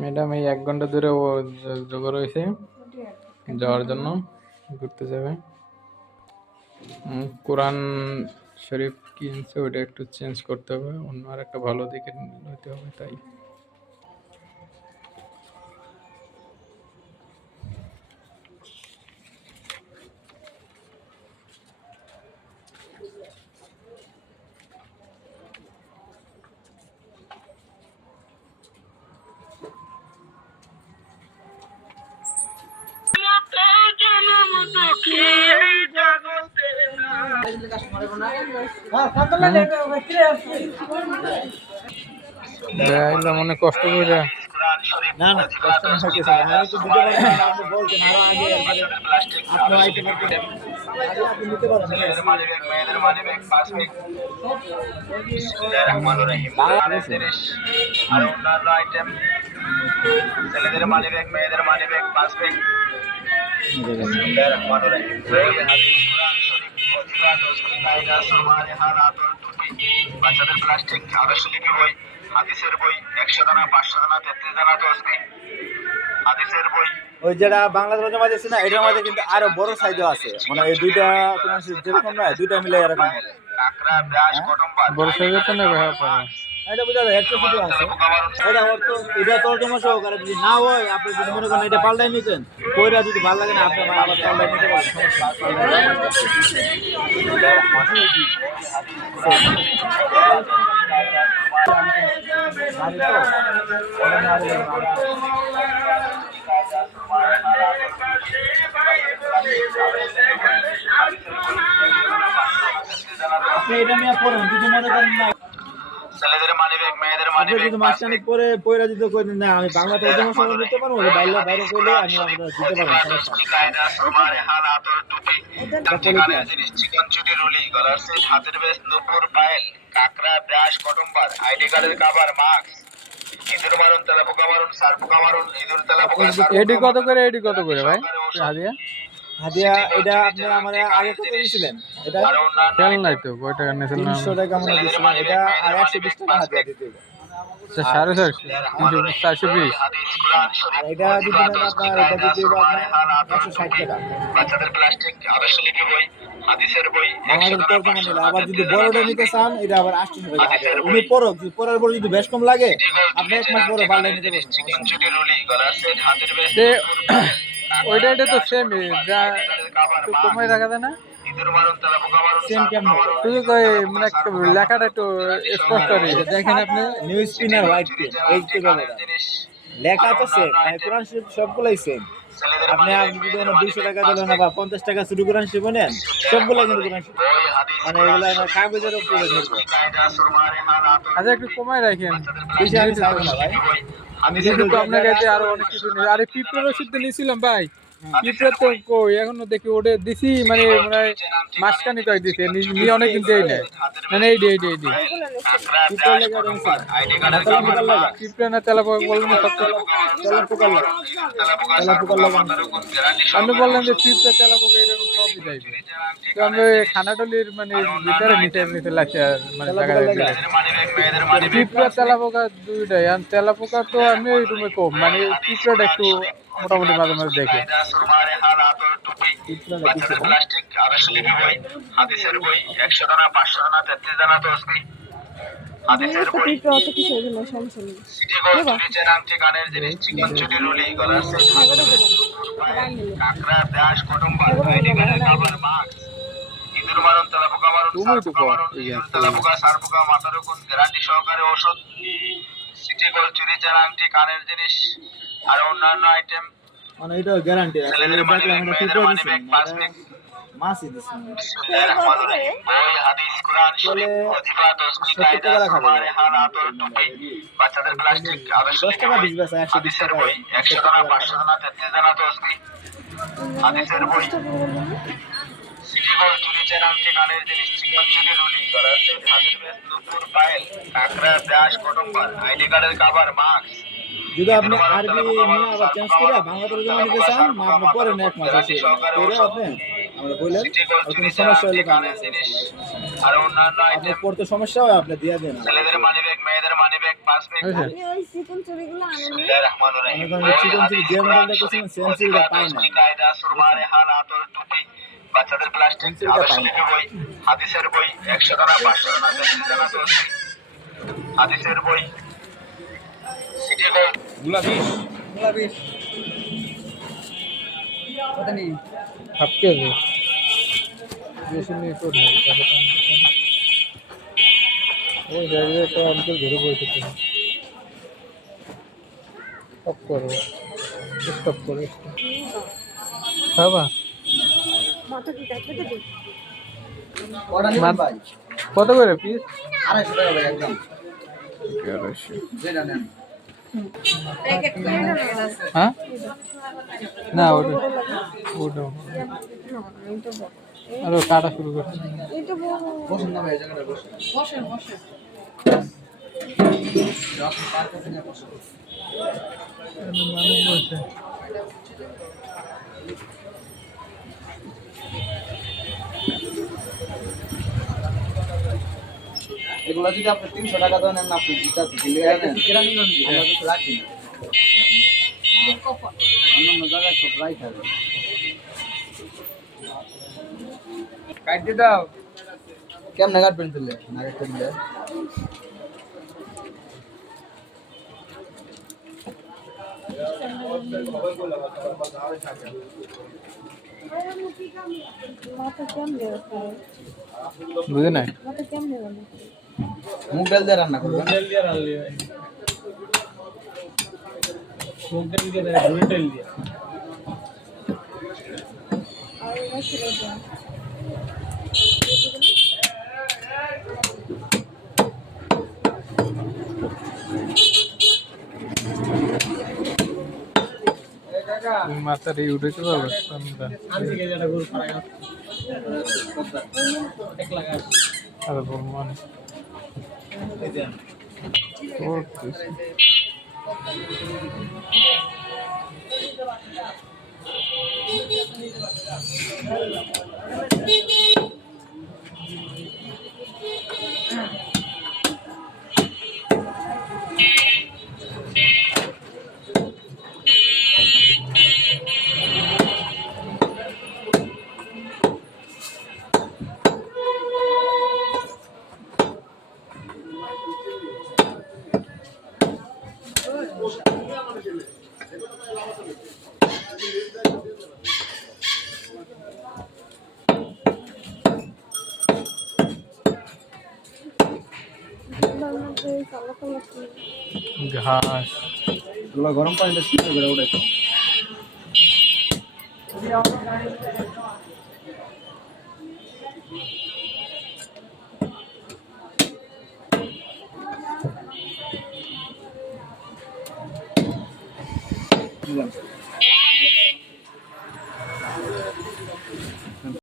Madam এই 1 ঘন্টা ধরে ও জোগাড় রয়েছে যাওয়ার জন্য, ঘুরতে যাবে। কোরআন শরীফ কিনছে, ওটা একটু চেঞ্জ করতে হবে, অন্য আর একটা ভালো দিকে নিতে হবে, তাই। আইলাম অনেক কষ্ট করে। না না কষ্ট না হইতেছে না, আমি তো দিতে পারবো না, আপনি বলছেন আরো আগে আপনি আইতে পারতেন, আগে আপনি নিতে পারবেন। জিনিস আর অন্যান্য আইটেম, ছেলেদের মানি ব্যাগ, মেয়েদের মানি ব্যাগ, পাঁচ ব্যাগ। বাচ্চাদের প্লাস্টিক, আদর্শলিপি বই, হাদিসের বই, 100 দানা, 500 দানা, 33 দানা তসবি, হাদিসের বই। ওই যেটা বাংলা তরজমা মাঝে আছে না, এটার মধ্যে কিন্তু আরো বড় সাইজও আছে, মানে এই দুইটা কোরআন শরীফ যেরকম না, দুইটা মিলে এরকম হবে। কাকড়া, ব্রাশ, কটন বাদ, বড় সাইজের তো নেবে, হ্যাঁ পারে। এটা বুঝা যায়, একটু ছোট আছে। এটা অর্থ এটা তরজমা সহকারে যদি না হয়, আপনি যদি মনে করেন এটা পাল্টাই নিতেন, কইরা যদি ভালো লাগে না, আপনি আবার পাল্টাই নিতে আপনি এটা নিয়ে পড়েন, যদি মনে করেন না ছেলেদের মানি ব্যাগ, মেয়েদের মানি আপনি ব্যাগ, যদি মাঝখানে পরে পয়রা দিতে কইলেন না আমি বাংলা তরজমা সহ দিতে পারবো, বাইরে বাইরে কইলে আমি আপনাদের দিতে পারবো, সমস্যা কায়দা, সুমারে, হাল, আতর, টুপি, কানের জিনিস, চিকন চুটি, রুলি, গলার সেট, হাতের বেস, নুপুর, পায়েল, কাকড়া, ব্রাশ, কটন বাদ, আইডি কার্ডের কভার, মাস্ক, ইঁদুর মারুন, তেলাপোকা মারুন, সারপোকা মারুন, ইঁদুর, তেলাপোকা, এডি কত করে, এডি কত করে ভাই হাদিয়া? হাদিয়া এটা আপনি আমার আগে কত দিয়েছিলেন? এটা খেয়াল নাই তো, কয় টাকা নিয়েছিলেন? 300 টাকা মনে দিয়েছিলেন, এটা আর 120 টাকা হাদিয়া দিতে হবে। 450, 420। আর এটা যদি নেন আপনার, এটা দিতে হবে আপনার 160 টাকা। বাচ্চাদের প্লাস্টিক, আদর্শলিপি বই, হাদিসের বই, আমাদের তরজমা নিলে আবার যদি বড়টা নিতে চান, এটা আবার 800 টাকা হাদিয়া। উনি পড়ক, যদি পড়ার পর যদি বেশ কম লাগে, আপনি 1 মাস পরে পাল্টাই নিতে পারবেন। চিকন চুটি, রুলি, গলার সেট, হাতের বেস, ওইটা এটা তো সেম, যা একটু কমাই রাখা যায় না? সেম কেমন হবে? শুধু কই মানে একটু লেখাটা একটু স্পষ্ট আর কি। দেখেন আপনি নিউ স্পিনার হোয়াইট পেন, এই তো ব্যাপারটা লেখা তো সেম, মানে কোরআন শরীফ সবগুলাই সেম। আপনি যদি 200 টাকা দিলেন বা 50 টাকা শুধু কোরআন শরীফ নেন, সবগুলাই কিন্তু কোরআন শরীফ, মানে এগুলো আমার কাগজের উপরে নির্ভর। আচ্ছা একটু কমাই রাখেন, বেশি আমি চাইবো না ভাই, আমি যেহেতু আপনার কাছে আরো অনেক কিছু নেই। আরে পিঁপড়ের ওষুধ তো নিয়েছিলাম ভাই, পিঁপড়ে তো কই এখনো দেখি ওটা দিছি, মানে মনে হয় মাসখানি কয়েক দিছে, নিয়ে অনেকদিন দেই না। মানে এই পিঁপড়ে না তেলাপোকা বললেন না, সব আপনি বললেন যে পিঁপড়ে তেলাপোকা এরকম সবই যাইবে, তো আমরা খানাটলির মানে ভিতরে নিচে নিচে লাগছে, মানে পিঁপড়ে তেলাপোকা দুইটাই। আর তেলাপোকা তো আমি ওই রুমে কম, মানে পিঁপড়েটা একটু মোটামুটি মাঝে মাঝে দেখে। হাদিসের বই, 100 দানা, 500 দানা, 33 দানা তসবি, হাদিসের বই, সিটি গোল্ড, নিচের আংটি, কানের জিনিস, চিকন চুটি, রুলি, গলার সেট, কাকড়া, ব্রাশ, কটন বাদ, আইডি কার্ডের কভার, মাস্ক, ইঁদুর মারুন, তেলাপোকা মারুন, সারপোকা মারুন, ইঁদুর, তেলাপোকা, সারপোকা, মাথার উপর গ্যারান্টি সহকারে ওষুধ, সিটি গোল্ড, চুরিচার আংটি, কানের জিনিস আর অন্যান্য আইটেম, মানে এটা গ্যারান্টি আছে। ছেলেদের মানি ব্যাগ, মেয়েদের মানি ব্যাগ, পাঁচ ব্যাগ, মাসই দিছেন বই, হাদিস, কোরআন শরীফ, ওজিফা, তসবিহ, কায়দা, সুমারে, হাল, আতর, টুপি, বাচ্চাদের প্লাস্টিক, 10 টাকা 20 পয়সা, 120 হাদিসের টাকা, বই, 100 দানা, 500 দানা, 33 দানা তসবিহ, হাদিসের বই, সিটি গোল্ড, চুরিচার আংটি, কানের জিনিস, চিকন চুটি, রুলি, গলার সেট, হাতের বেস, নুপুর, পায়েল, কাকড়া, ব্রাশ, কটন বাদ, আইডি কার্ডের কভার, মাস্ক। যদি আপনি আরবি নিয়ে আবার চেঞ্জ করে বাংলা তরজমা নিতে চান, আপনি পরে 1 মাস আসে করে আপনি আমরা বললেন সিটি গোল্ড আর কোনো চুরি সমস্যা হলে চালান কানের জিনিস আর অন্যান্য আপনার আইটেম পড়তে সমস্যা হয় আপনি দিয়ে দেন ছেলেদের মানি ব্যাগ মেয়েদের মানি ব্যাগ 5 মিনিট আচ্ছা আপনি ওই চিকন চুড়িগুলো আনেন না? বিসমিল্লাহির রহমানির রহিম অনেক অনেক চিকন চিকন যে মডেলটা করছিলেন সেম চিকনটা পাই না কায়দা সুরমারে হাল আতর টুপি বাচ্চাদের প্লাস্টিক পেন্সিলটা আদর্শ পাই না। লিপি বই হাদিসের বই 100 টাকা 500 টাকা 30 টাকা 10 হাদিসের বই সিটি গোল্ড হাফ কেজি বেশি নিয়ে তো নেই তাহলে তো ওই জায়গায় তো আমাকে ঘুরে বসে তুমি স্টপ করো স্টপ করো খাবা মাথা কি কাটতে দেবে? কত করে পিস 250 টাকা ভাই একদম যেটা নেন প্যাকেট করে না আছে। হ্যাঁ না ওটা ওটা এই তো বড়। আরো কাটা শুরু করছে এই তো বড়। বসুন না ভাই এই জায়গাটা বসুন বসেন বসেন। আপনি পার কাছে নিয়ে বসুন মানুষ বলছে এগুলো যদি আপনি 300 টাকা দাও নেন না আপনি জিতাতে দিলে নেন আমরা কিছু রাখি না অন্যান্য জায়গায় সব রাই থাকে কাটতে দাও কেমন কাটবেন দিলে না কাটতে দিলে মাথা কেমন দেবে? বুঝে নাই মাথা কেমন দেবে? মুগ ডাল দিয়ে রান্না করবেন আর ওই ছিল যে তুমি মাথার এই উঠেছে বাবা আর বলবো না করতেছি। তার মধ্যে কালো কালো কি ঘাস এগুলো গরম পানিতে সিদ্ধ করে উঠাইতে বুঝলাম